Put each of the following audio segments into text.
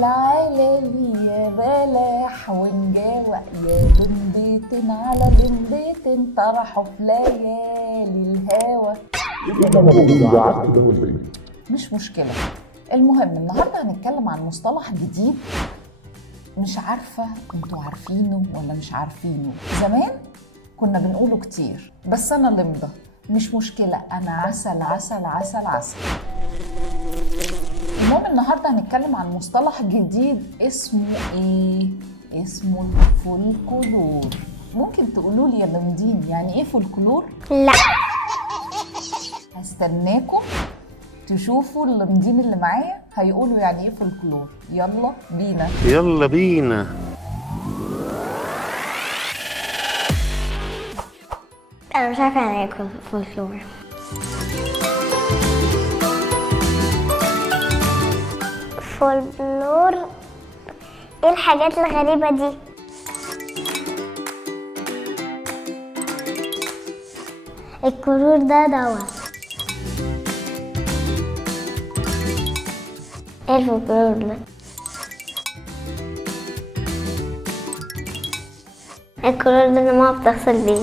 تعالى لي يا بلاح ونجاوق يا بنبيتن على بنبيتن طرحوا في ليالي الهوا. مش مشكلة. المهم النهاردة هنتكلم عن مصطلح جديد، مش عارفة انتوا عارفينه ولا مش عارفينه. زمان كنا بنقوله كتير بس أنا لمضة، مش مشكلة، أنا عسل عسل عسل عسل. المهم النهاردة هنتكلم عن مصطلح جديد اسمه ايه؟ اسمه الفولكلور. ممكن تقولوا لي يا لمدين يعني ايه فولكلور؟ لا. هستناكم تشوفوا اللمدين اللي معايا هيقولوا يعني ايه فولكلور. يلا بينا يلا بينا. انا مش عارفه يعني ايه فولكلور. فولكلور ايه الحاجات الغريبه دي؟ الكرور ده دواء. ايه الفولكلور ده؟ الكرور ده اللي ماما بتغسل بيه.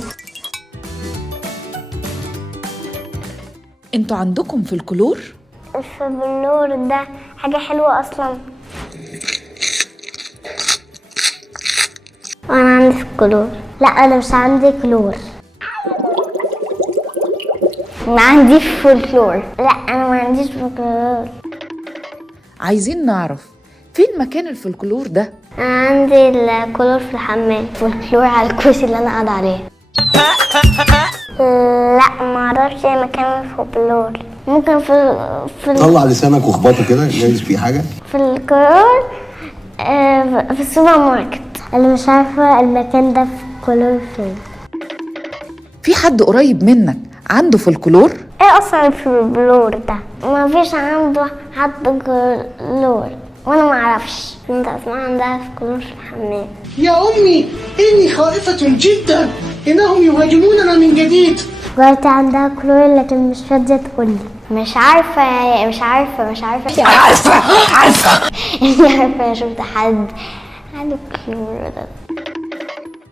انتوا عندكم فولكلور؟ الفولكلور ده حاجة حلوة أصلا. أنا عندي فولكلور. لا أنا مش عندي كلور. ما عنديش فولكلور. لا أنا ما عنديش فولكلور. عايزين نعرف فين مكان الفولكلور ده؟ أنا عندي الكلور في الحمام. فولكلور على الكرسي اللي أنا قاعدة عليه. لا ما اعرفش مكان الفولكلور. ممكن في طلع لسانك واخبطه كده جايز في حاجه في الكلور في السوبر ماركت. انا مش عارفه المكان ده في الكلور فين. في حد قريب منك عنده فولكلور؟ ايه اصلا الفولكلور ده؟ ما فيش عنده حد كلور وانا ما اعرفش. انت اسمع عندها فولكلور في الحمام. يا أمي إني خائفة جدا، إنهم يهاجموننا من جديد. جارتي عندها كلور لكن مش راضية تقولي. مش عارفة عارفة أنا شفت حد عنده كلور ده.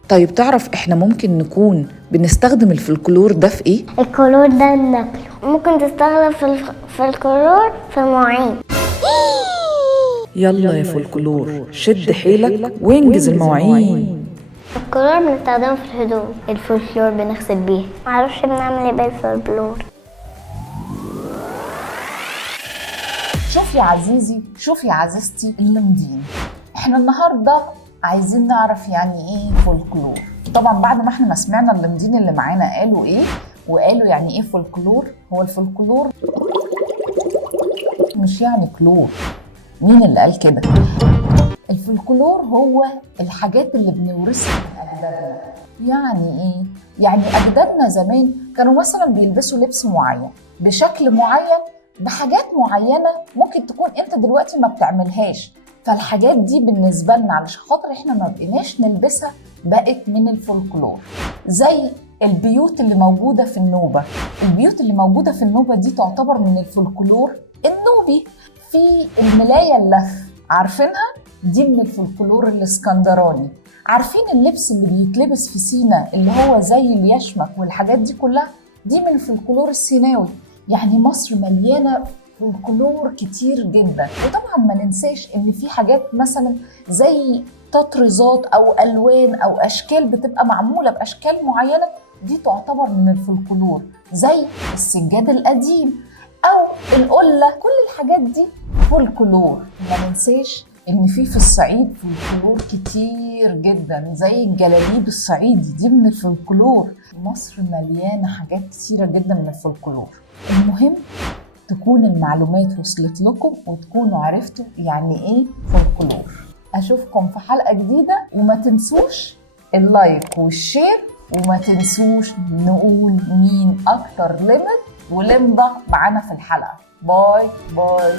طيب تعرف احنا ممكن نكون بنستخدم الفولكلور ده في ايه؟ الكلور ده ناكله. ممكن تستخدم في الكلور في المواعين. يلا يا فولكلور شد حيلك وانجز المواعين. الكلور بنستخدمه في الهدوم. الفولكلور بنغسل بيه. معرفش بنعمل ايه بالفولكلور. شوف يا عزيزي، شوف يا عزيزتي اللمدين، احنا النهارده عايزين نعرف يعني ايه فولكلور. طبعا بعد ما احنا ما سمعنا اللمدين اللي معانا قالوا ايه وقالوا يعني ايه فولكلور. هو الفولكلور مش يعني كلور. مين اللي قال كده؟ الفولكلور هو الحاجات اللي بنورثها من أجدادنا. يعني إيه؟ يعني أجدادنا زمان كانوا مثلا بيلبسوا لبس معين بشكل معين بحاجات معينة ممكن تكون أنت دلوقتي ما بتعملهاش، فالحاجات دي بالنسبة لنا علشان خاطر إحنا ما بقيناش نلبسها بقت من الفولكلور. زي البيوت اللي موجودة في النوبة. البيوت اللي موجودة في النوبة دي تعتبر من الفولكلور النوبي. في الملاية اللخ عارفينها؟ دي من الفولكلور الاسكندراني. عارفين اللبس اللي بيتلبس في سينا اللي هو زي اليشمك والحاجات دي كلها؟ دي من الفولكلور السيناوي. يعني مصر مليانة فولكلور كتير جدا. وطبعا ما ننساش ان في حاجات مثلا زي تطريزات او الوان او اشكال بتبقى معمولة باشكال معينة، دي تعتبر من الفولكلور. زي السجاد القديم او القلة، كل الحاجات دي فولكلور. ما ننساش ان في الصعيد فولكلور كتير جدا زي الجلاليب الصعيدي، دي من الفولكلور. مصر مليانة حاجات كتيرة جدا من الفولكلور. المهم تكون المعلومات وصلت لكم وتكونوا عرفتوا يعني ايه فولكلور. اشوفكم في حلقة جديدة، وما تنسوش اللايك والشير، وما تنسوش نقول مين اكتر لمد ولمضة معانا في الحلقة. باي باي.